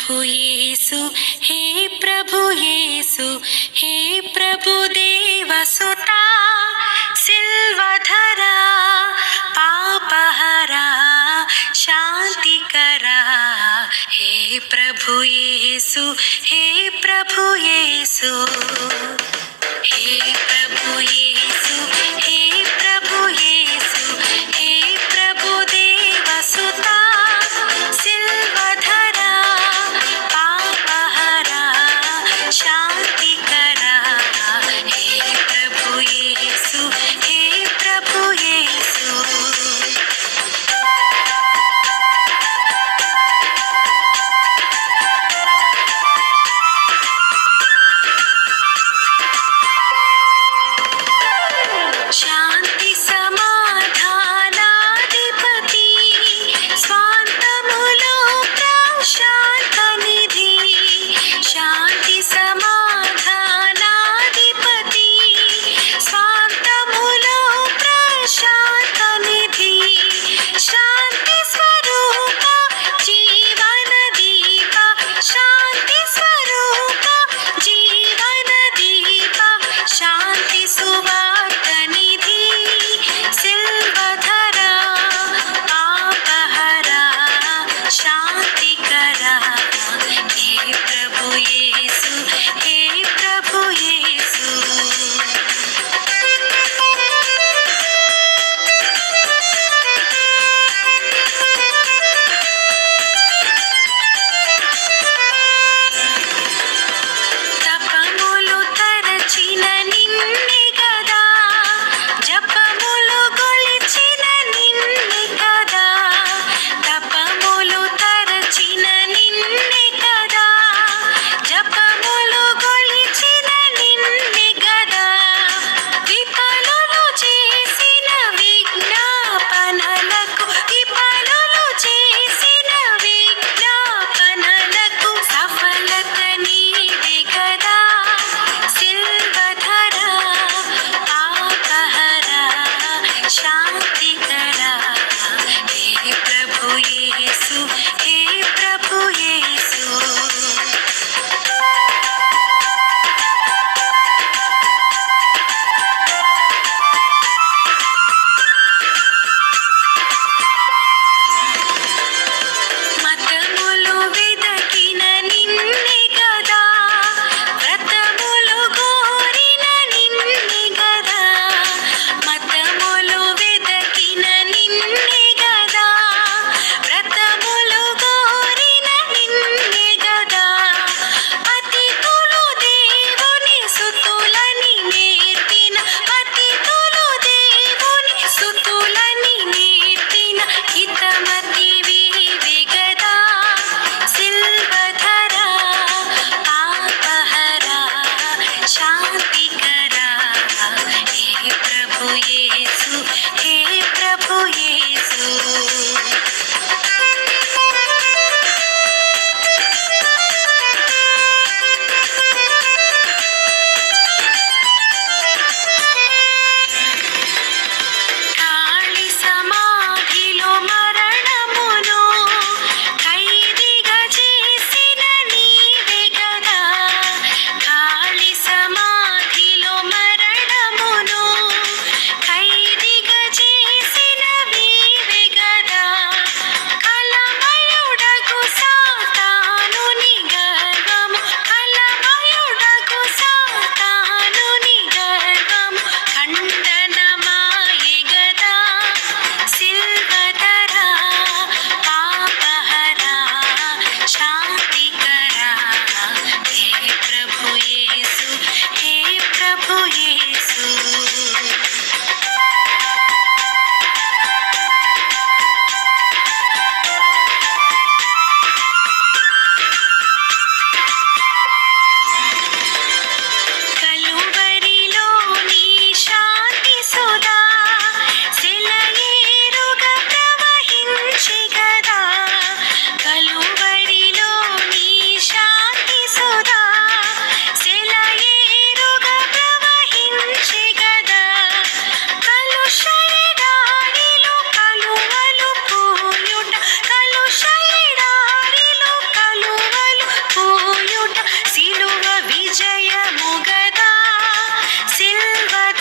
प्रभु येसु, हे प्रभु येसु, हे प्रभु देव सुता, सिल्वधरा, पापहरा शांति करा हे प्रभु येसु, हे प्रभु येसु। Ooh, yeah. செல்வத